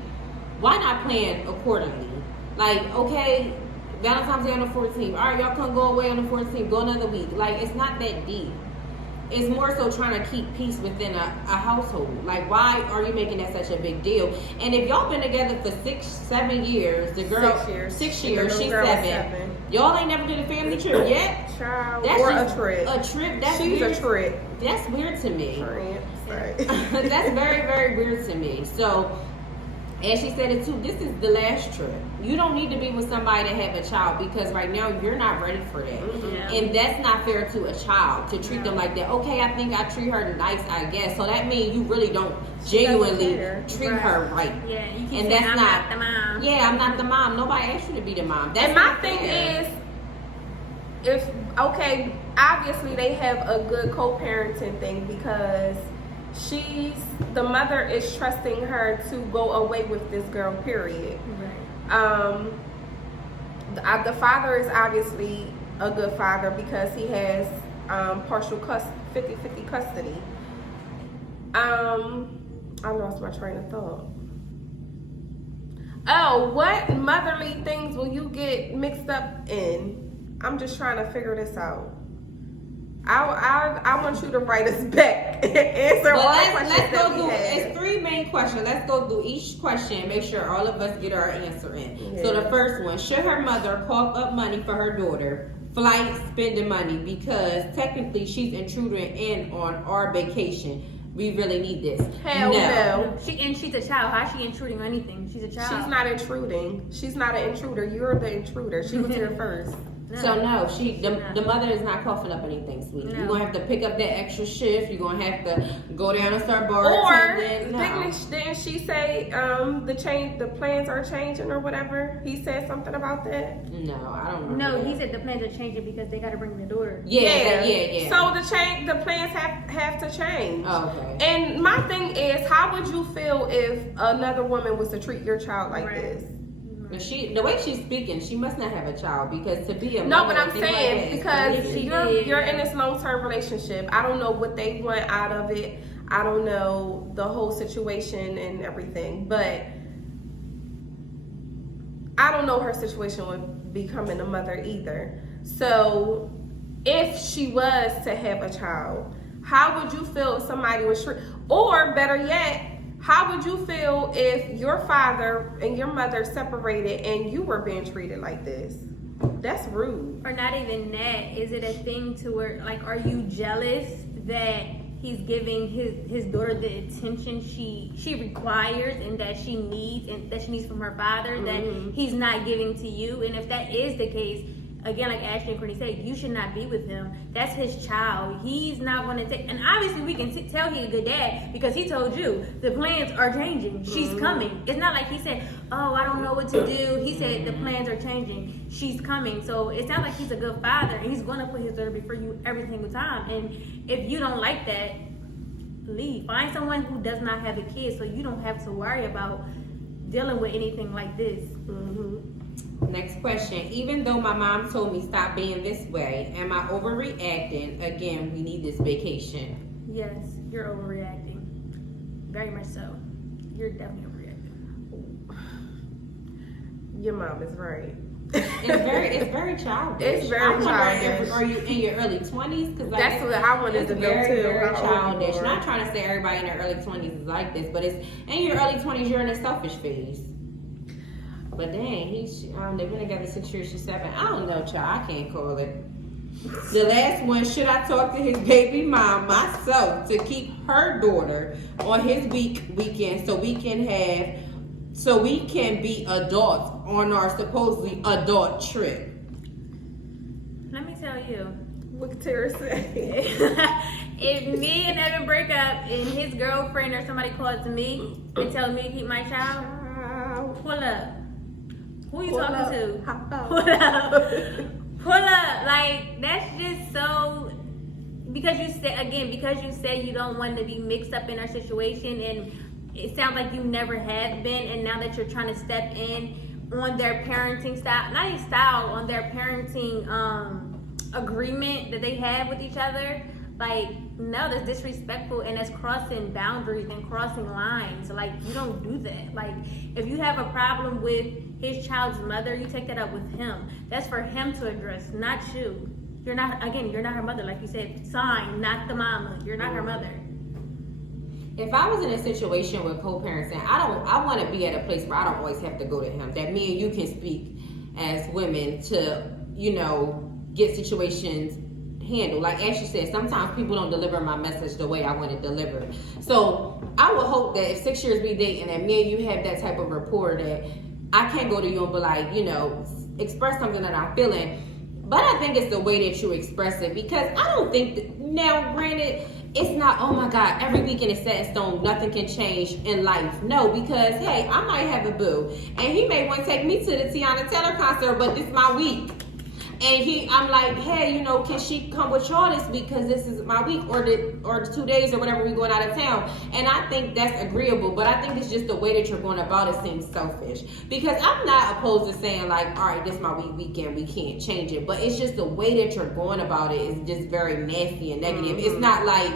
Why not plan accordingly? Like, okay, Valentine's Day on the 14th. All right, y'all can go away on the 14th. Go another week. Like, it's not that deep. It's more so trying to keep peace within a household. Like, why are you making that such a big deal? And if y'all been together for 6-7 years, the girl 6 years, she's 7. Y'all ain't never did a family trip yet. Child, that's or just a trip. A trip. That's she's weird. A trip. That's weird to me. Sorry. That's very, very weird to me. So, and she said it too, this is the last trip. You don't need to be with somebody that have a child, because right now you're not ready for that. Mm-hmm. And that's not fair to a child to treat them like that. Okay, I think I treat her nice, I guess. So that means you really don't genuinely treat her right. Yeah, you can and say, that's I'm not the mom. Yeah, I'm not the mom. Nobody asked you to be the mom. That's and my thing is, obviously they have a good co-parenting thing, because the mother is trusting her to go away with this girl, period. Right. The father is obviously a good father because he has partial 50-50 custody. I lost my train of thought. Oh, what motherly things will you get mixed up in? I'm just trying to figure this out. I want you to write us back and answer all the questions let's that go we through. have. It's 3 main questions. Let's go through each question and make sure all of us get our answer in. Yeah. So the first one: should her mother cough up money for her daughter? Flight spending money because technically she's intruding in on our vacation. We really need this. Hell no. She's a child. How is she intruding on anything? She's a child. She's not intruding. She's not an intruder. You're the intruder. She was here first. No. So no, the mother is not coughing up anything, sweetie. No. You're gonna have to pick up that extra shift. You're gonna have to go down and start Or bartending. No. didn't she say the plans are changing or whatever? He said something about that. No, I don't remember. No, that. he said the plans are changing because they got to bring the daughter. Yeah. So the plans have to change. Oh, okay. And my thing is, how would you feel if another woman was to treat your child like Right. this? But the way she's speaking, she must not have a child because to be a No, mother, but I'm things like saying that is because crazy. you're in this long-term relationship. I don't know what they want out of it. I don't know the whole situation and everything, but I don't know her situation with becoming a mother either. So if she was to have a child, how would you feel if somebody was or better yet, how would you feel if your father and your mother separated and you were being treated like this? That's rude. Or not even that. Is it a thing to where, like, are you jealous that he's giving his daughter the attention she requires and that she needs from her father that he's not giving to you? And if that is the case, again, like Ashley and Courtney said, you should not be with him. That's his child. He's not going to take. And obviously, we can tell he's a good dad because he told you the plans are changing. She's coming. It's not like he said, "Oh, I don't know what to do." He said the plans are changing. She's coming. So it sounds like he's a good father, and he's going to put his daughter before you every single time. And if you don't like that, leave. Find someone who does not have a kid, so you don't have to worry about dealing with anything like this. Next question. Even though my mom told me stop being this way, am I overreacting? Again, we need this vacation. Yes, you're overreacting. Very much so. You're definitely overreacting. Your mom is right. It's very childish. It's very childish. Are you in your early 20s? Because That's what I wanted to know too. Very How old you childish. are. Not trying to say everybody in their early 20s is like this, but it's in your early 20s you're in a selfish phase. But dang, they've been together since you're 7. I don't know, child. I can't call it. The last one, should I talk to his baby mom myself to keep her daughter on his weekend so we can be adults on our supposedly adult trip? Let me tell you. What Tara say? If me and Evan break up and his girlfriend or somebody calls to me and tells me to keep my child, pull up. Who you talking to? Pull up. Pull up. Like, that's just so, because you said you don't want to be mixed up in our situation, and it sounds like you never have been, and now that you're trying to step in on their parenting style, not even style, on their parenting agreement that they have with each other, like, no, that's disrespectful and that's crossing boundaries and crossing lines. Like, you don't do that. Like, if you have a problem with his child's mother, you take that up with him. That's for him to address, not you. You're not her mother, like you said. Sign, not the mama. You're not her mother. If I was in a situation with co-parenting, I want to be at a place where I don't always have to go to him. That me and you can speak as women to, get situations handled. Like Ashley said, sometimes people don't deliver my message the way I want it delivered. So I would hope that if 6 years we dating and me and you have that type of rapport, that I can't go to you and be like, express something that I'm feeling. But I think it's the way that you express it, because I don't think now, granted, it's not, oh my God, every weekend is set in stone, nothing can change in life. No, because hey, I might have a boo and he may want to take me to the Tiana Taylor concert, but this is my week. And I'm like, hey, you know, can she come with y'all this week because this is my week, or the 2 days or whatever we going out of town. And I think that's agreeable, but I think it's just the way that you're going about it seems selfish, because I'm not opposed to saying like, all right, this is my weekend, we can't change it, but it's just the way that you're going about it is just very nasty and negative. It's not like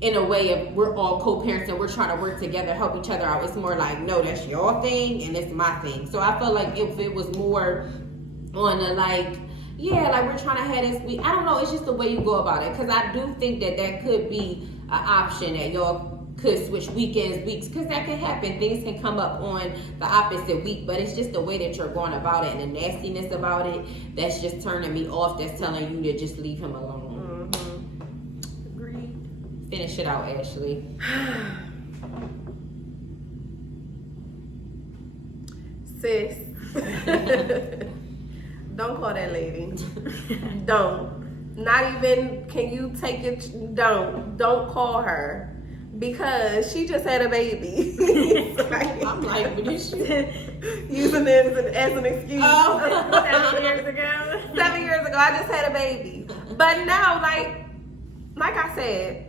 in a way of we're all co-parents and we're trying to work together, help each other out. It's more like, no, that's your thing and it's my thing. So I feel like if it was more on a like, yeah, like we're trying to have this week, I don't know, it's just the way you go about it, because I do think that could be an option, that y'all could switch weeks, because that can happen. Things can come up on the opposite week, but it's just the way that you're going about it and the nastiness about it that's just turning me off, that's telling you to just leave him alone. Agreed. Finish it out, Ashley. Sis. Don't call that lady. Don't. Not even, can you take it? Don't call her, because she just had a baby. I'm like, but this shit. Using it as an excuse. Oh, 7 years ago. 7 years ago, I just had a baby. But now, like I said,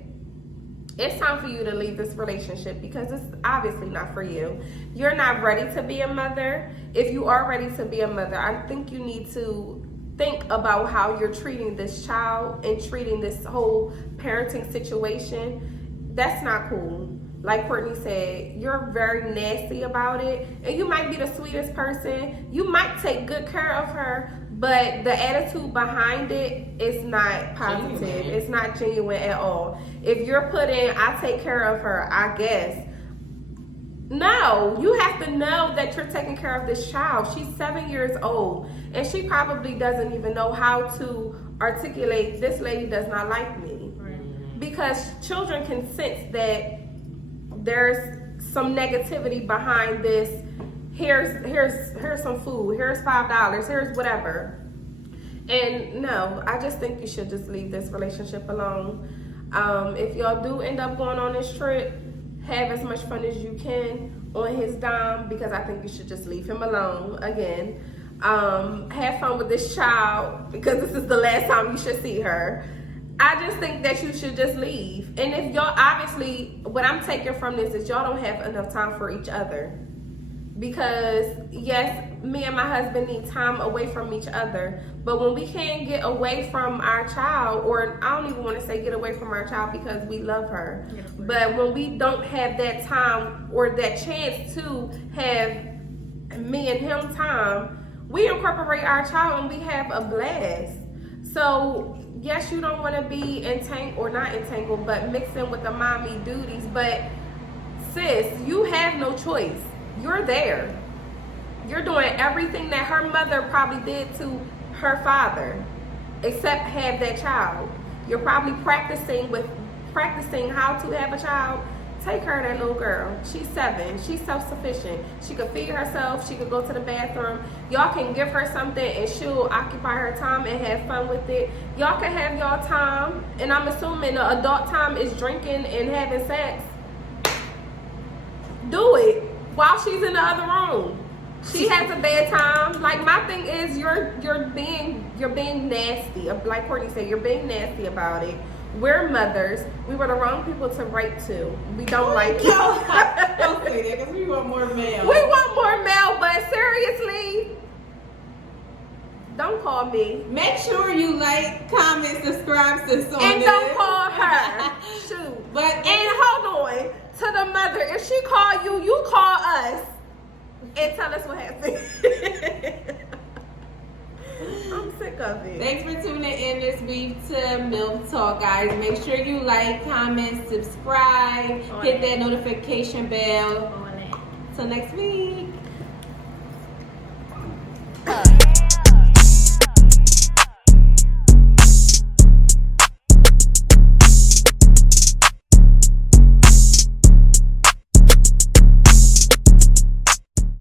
it's time for you to leave this relationship, because it's obviously not for you. You're not ready to be a mother. If you are ready to be a mother, I think you need to think about how you're treating this child and treating this whole parenting situation. That's not cool. Like Courtney said, you're very nasty about it, and you might be the sweetest person. You might take good care of her, but the attitude behind it is not positive. Genuine. It's not genuine at all. If you're putting, I take care of her, I guess. No, you have to know that you're taking care of this child. She's 7 years old, and she probably doesn't even know how to articulate, this lady does not like me. Right. Because children can sense that there's some negativity behind this. Here's some food, here's $5, here's whatever. And no, I just think you should just leave this relationship alone. If y'all do end up going on this trip, have as much fun as you can on his dime, because I think you should just leave him alone again. Have fun with this child, because this is the last time you should see her. I just think that you should just leave. And if y'all, obviously, what I'm taking from this is y'all don't have enough time for each other. Because yes, me and my husband need time away from each other, but when we can't get away from our child, or I don't even want to say get away from our child, because we love her, but when we don't have that time or that chance to have me and him time, we incorporate our child and we have a blast. So yes, you don't want to be entangled, or not entangled, but mixed in with the mommy duties, but sis, you have no choice. You're there. You're doing everything that her mother probably did to her father, except have that child. You're probably practicing how to have a child. Take her, that little girl. She's 7. She's self-sufficient. She could feed herself. She could go to the bathroom. Y'all can give her something and she'll occupy her time and have fun with it. Y'all can have y'all time. And I'm assuming the adult time is drinking and having sex. Do it while she's in the other room. She has a bad time. Like, my thing is, you're being nasty. Like Courtney said, you're being nasty about it. We're mothers. We were the wrong people to write to. We don't like you. Don't say that, because we want more mail. We want more mail, but seriously, don't call me. Make sure you like, comment, subscribe to this. And don't call her. Shoot. But And hold on. To the mother, if she call you, you call us and tell us what happened. I'm sick of it. Thanks for tuning in this week to MILF Talk, guys. Make sure you like, comment, subscribe, hit that notification bell. Till next week.